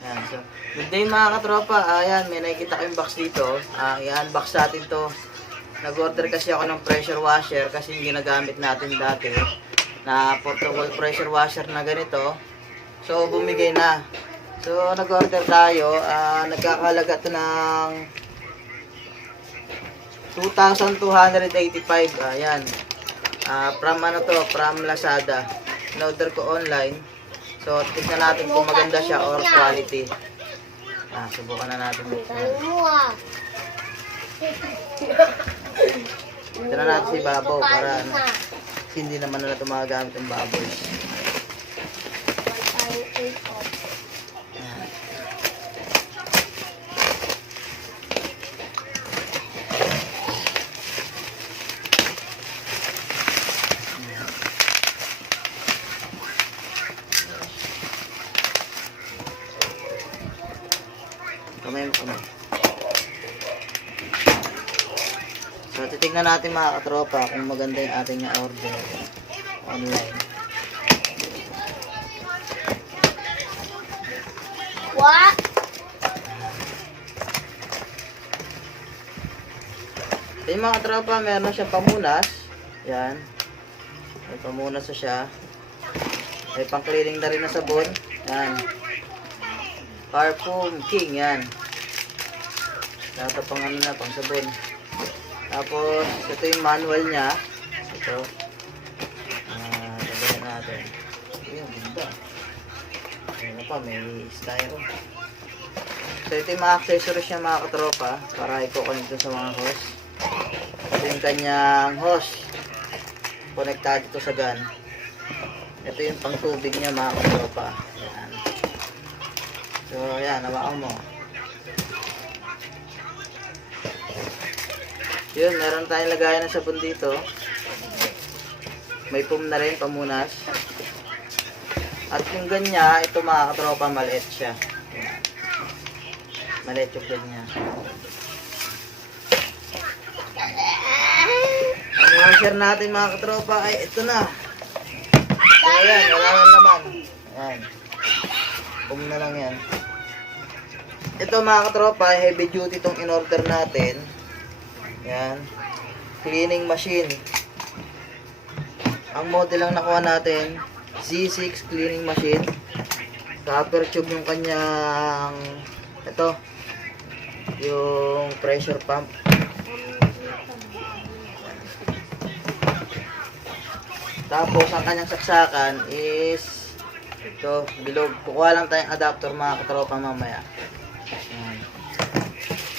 Ayan, so, good day mga katropa. Ayan, may nakikita kayong box dito. I-unbox natin to. Nag-order kasi ako ng pressure washer kasi yung ginagamit natin dati na portable pressure washer na ganito. So, bumigay na. So, nag-order tayo. Nagkakalaga to ng 2,285. Ayan. From ano to? From Lazada. In-order ko online. So, tignan natin kung maganda siya or quality. Subukan na natin. Ito na natin si Babaw para ano, hindi naman na tumagamit ang baboy. Kamay mo, kamay. So, titignan natin mga katropa kung maganda yung ating order online. What? So, yung mga katropa, meron na siyang pamunas. Yan. May pamunas na siya. May pang-cleaning na rin na sabon. Yan. Parfum King, yan. Ito pang ano na, pang sabon. Tapos, ito yung manual niya. Ito. Sabihin natin. Ayan, ganda. Ayan pa, may styro. So, ito yung mga accessories niya mga katropa para i-connect sa mga hose. Ito yung kanyang hose. Konektado ito sa gun. Ito yung pang tubig niya mga katropa. Ayan. So, ayan, hawakan mo. Yun, meron tayong lagayan ng sabon dito. May foam na rin, pamunas. At yung ganya, ito mga katropa, maliit siya. Ayan. Maliit yung ganya. Ang washer natin mga katropa ay ito na. So, ayan, wala na naman. Ayan. Foam na lang yan. Ito mga katropa, heavy duty itong in-order natin. Yan. Cleaning machine. Ang model lang nakuha natin, Z6 cleaning machine. Copper tube yung kanyang, ito, yung pressure pump. Tapos, ang kanyang saksakan is, ito, bilog. Kukuha lang tayong adapter mga katropa mamaya. Ayan.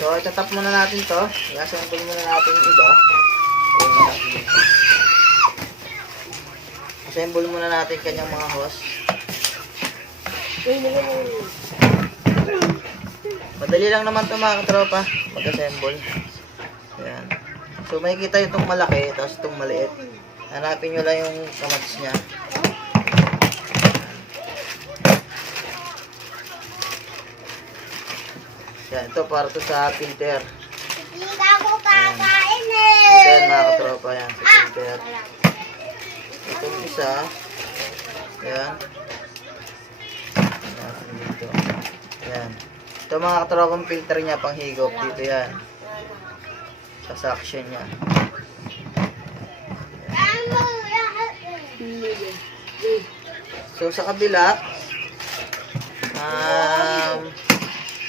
So, itatap muna natin to. I-assemble muna natin yung iba. Assemble muna natin kanyang mga hose. Madali lang naman ito mga katropa mag-assemble. Ayan. So, makikita itong malaki, tapos itong maliit. Hanapin nyo lang yung kamats niya. Yan, ito para to sa filter. Hindi ako kakain eh. Ito yan mga katropa, yan, sa filter. Itong isa, yan. Yan, dito. Yan. Ito mga katropang filter niya, pang higop, dito yan. Sa suction niya. So sa kabila,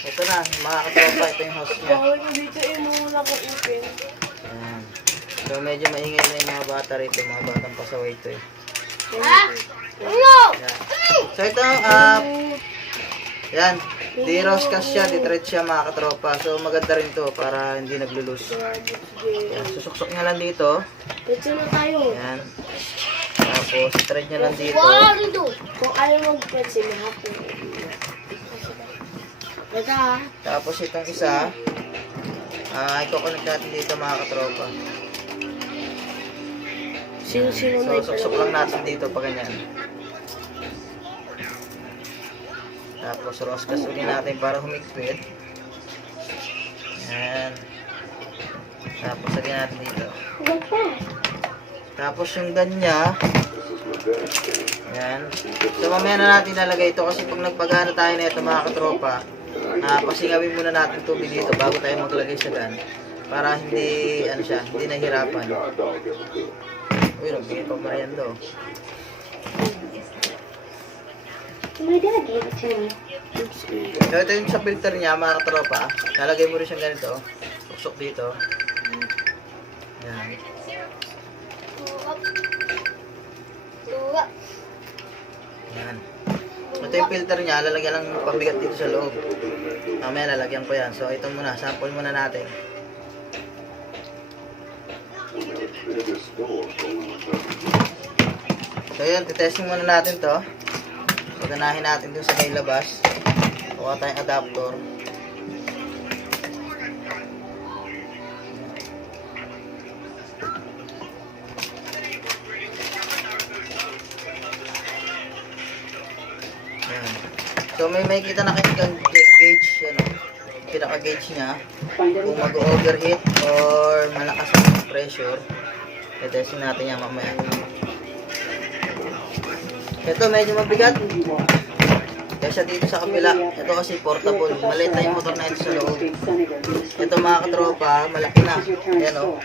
ito na, mga katropa, ito yung house niya. Ayan. So, medyo maingay na yung mga bata rito, mga batang pasaway ito eh. Ayan. So, ito, yan, di-roscas siya, di-thread siya mga katropa. So, maganda rin to para hindi naglulus. Ayan, susuksok niya lang dito. Ayan. Tapos, thread niya lang dito. Kung ayaw mag-pretzel, hapon. Tapos itong isa, i-connect natin dito mga katropa. Sino-sino na So, suksok lang natin dito pa ganyan. Tapos, roscas ulit natin para humigpit. Ayan. Tapos, lagyan natin dito. Tapos, yung ganya, Ayan. So mamaya na natin lalagay ito kasi pag nagpagana tayo na ito mga katropa, pasingawin muna natin tubig dito bago tayo maglagay sa gun. Para hindi, ano siya, hindi nahirapan. Uy, nagbigay pa mariendo. My dad gave it to me. So ito yung sa filter niya mga katropa. Lalagay mo rin siyang ganito. Usok dito. Ayan. Ayan. Ito yung filter niya. Lalagyan lang ng pabigat dito sa loob. Mamaya lalagyan ko yan. So ito muna. Sample muna natin. So yun. Titesting muna natin to. Paganahin natin dun sa may labas. Kuha tayong adapter. Ayan. So may kita na kayong gauge. Yan o. Pinaka-gauge niya. Kung mag-overheat or malakas ang pressure. Titesting natin yan mamaya. Ito medyo mabigat. Kaysa dito sa kabila. Ito kasi portable. Maliit na yung motor na ito sa loob. Ito mga katropa, malaki na. Ayan o.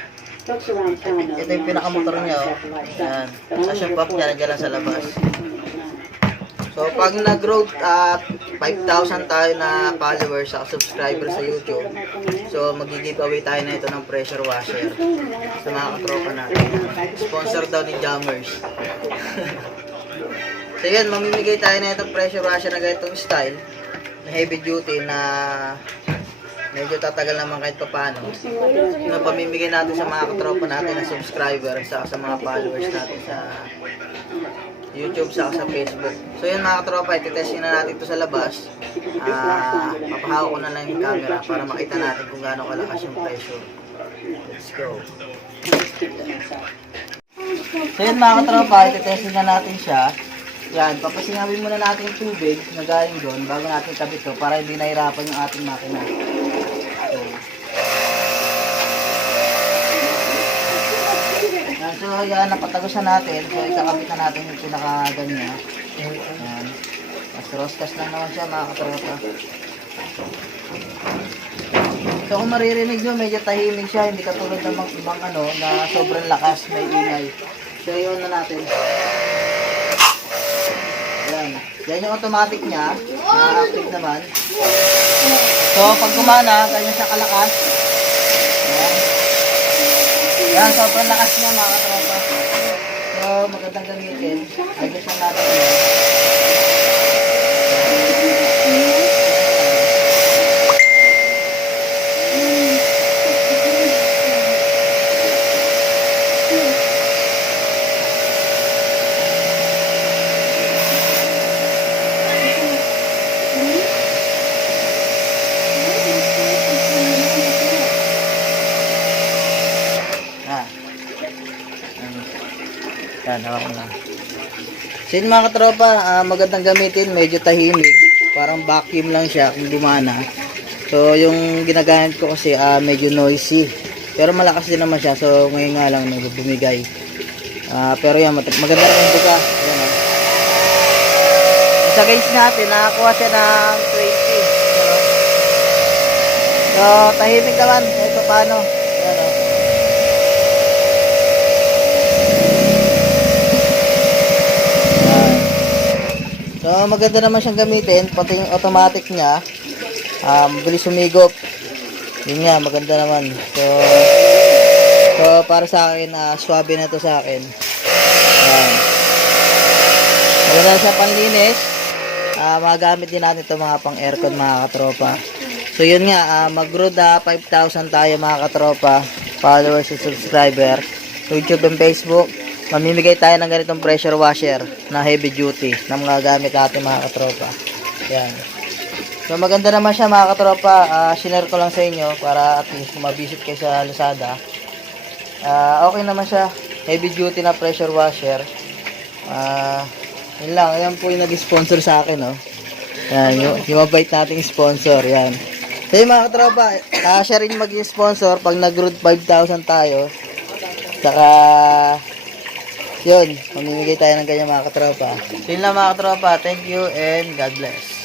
Ito yung pinakamotor niya o. Ayan. Tapos yung pop niya nandiyan lang sa labas. So pag nag-growth at 5,000 tayo na followers sa subscriber sa YouTube, so mag-giveaway tayo na ito ng pressure washer sa mga katropa natin. Sponsor daw ni Jammers. So yan, mamimigay tayo na itong pressure washer na ganitong style na heavy duty na medyo tatagal naman kahit paano. Na pamimigay natin sa mga katropa natin na subscriber sa mga followers natin sa YouTube sa Facebook. So yan mga katropa, ititesting na natin ito sa labas. Papahawak ko na lang yung camera para makita natin kung gaano kalakas yung pressure. Let's go. So yan mga katropa, ititesting na natin siya. Yan, papasingawin muna natin yung tubig na galing doon bago natin kabit ito para hindi nahirapan yung ating makina. So yan, napatagos na natin. So ikakabit na natin yung pinaka-gun niya. Yan. Mas rostas lang naman siya mga katropa. So kung maririnig nyo, medyo tahimik siya. Hindi katulad ng mga ibang ano na sobrang lakas, may ingay. So yun na natin. Yan. Yan yung automatic niya. Na-active naman. So, pag gumana, ganyan siya kalakas. Yan. Yan, sobrang lakas niya mga katropa. So, magandang gamitin. Lagyan siya natin yan. Yan, hawak mo lang. So yun mga katropa, magandang gamitin, medyo tahimik. Parang vacuum lang siya kung gumana. So yung ginagamit ko kasi medyo noisy. Pero malakas din naman siya, so ngayon nga lang bumigay. Pero yan, maganda rin yung buka. Ayan, sa gauge natin, nakakuha siya ng 20. So tahimik naman, ito paano. Ayan, o. So maganda naman siyang gamitin, pati yung automatic niya, mabilis sumigop. Yun nga, maganda naman. So para sa akin, swabe na to sa akin. Ayan. Maganda siya panlinis. Magamit din natin ito mga pang aircon mga katropa. So yun nga, mag-grow 5,000 tayo mga katropa, followers and subscriber, YouTube and Facebook. Mamimigay tayo ng ganitong pressure washer na heavy duty na mga gamit natin mga katropa. Yan. So maganda naman siya mga katropa. Share ko lang sa inyo para at least kung mabisit kayo sa Lazada. Okay naman siya. Heavy duty na pressure washer. Yun lang. Ayan po yung nag-sponsor sa akin. Oh. Yan, yung mabait nating sponsor. Yan. So yung mga katropa, siya rin mag-sponsor pag nag-road 5,000 tayo. Saka Yun, mamimigay tayo ng ganyan mga katropa. So yun lang mga katropa. Thank you and God bless.